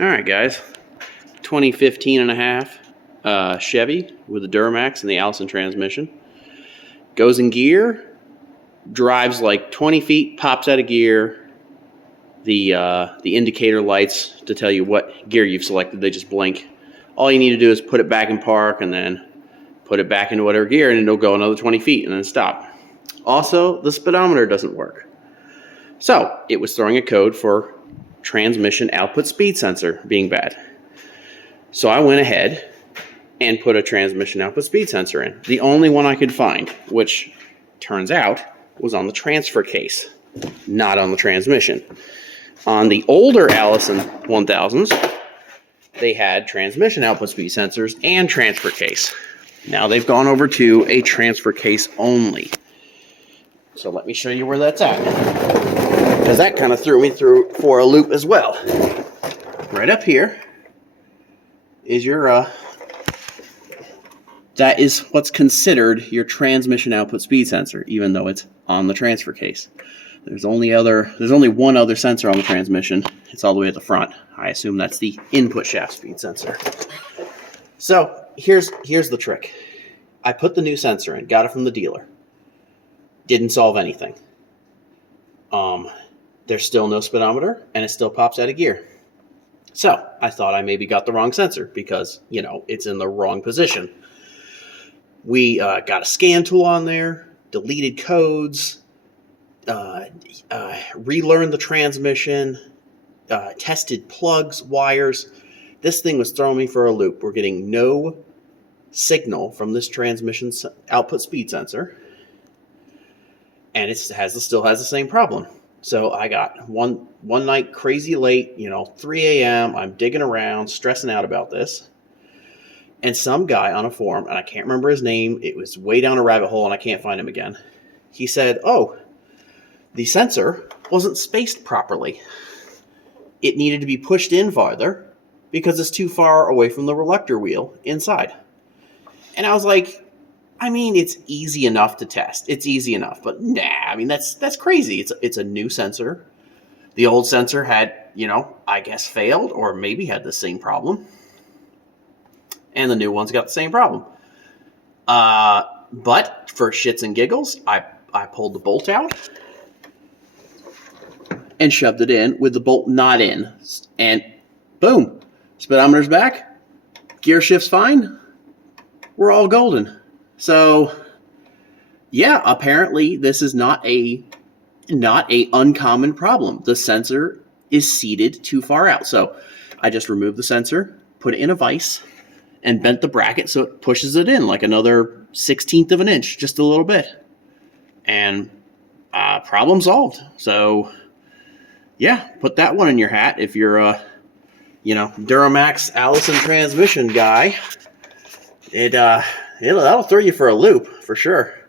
All right, guys. 2015 and a half Chevy with the Duramax and the Allison transmission. Goes in gear, drives like 20 feet, pops out of gear. The indicator lights to tell you what gear you've selected, they just blink. All you need to do is put it back in park and then put it back into whatever gear, and it'll go another 20 feet and then stop. Also, the speedometer doesn't work. So it was throwing a code for transmission output speed sensor being bad. So I went ahead and put a transmission output speed sensor in. The only one I could find, which turns out was on the transfer case, not on the transmission. On the older Allison 1000s, they had transmission output speed sensors and transfer case. Now they've gone over to a transfer case only. So let me show you where that's at, because that kind of threw me for a loop as well. Right up here is your that is what's considered your transmission output speed sensor, even though it's on the transfer case. There's only one other sensor on the transmission. It's all the way at the front. I assume that's the input shaft speed sensor. So here's the trick. I put the new sensor in, got it from the dealer. Didn't solve anything. There's still no speedometer, and it still pops out of gear. So I thought I maybe got the wrong sensor because, you know, it's in the wrong position. We got a scan tool on there, deleted codes, relearned the transmission, tested plugs, wires. This thing was throwing me for a loop. We're getting no signal from this transmission output speed sensor, and it still has the same problem. So I got one night crazy late, 3 a.m. I'm digging around, stressing out about this. And some guy on a forum, and I can't remember his name, it was way down a rabbit hole and I can't find him again. He said, oh, the sensor wasn't spaced properly. It needed to be pushed in farther because it's too far away from the reluctor wheel inside. And I was like, I mean, it's easy enough to test. It's easy enough, but nah, I mean, that's crazy. It's a new sensor. The old sensor had, I guess failed or maybe had the same problem. And the new one's got the same problem. But for shits and giggles, I pulled the bolt out and shoved it in with the bolt not in. And boom, speedometer's back. Gear shift's fine. We're all golden. So, yeah, apparently this is not a uncommon problem. The sensor is seated too far out. So I just removed the sensor, put it in a vise, and bent the bracket so it pushes it in like another 1/16 of an inch, just a little bit. And problem solved. So, yeah, put that one in your hat if you're a, Duramax Allison transmission guy. That'll throw you for a loop for sure.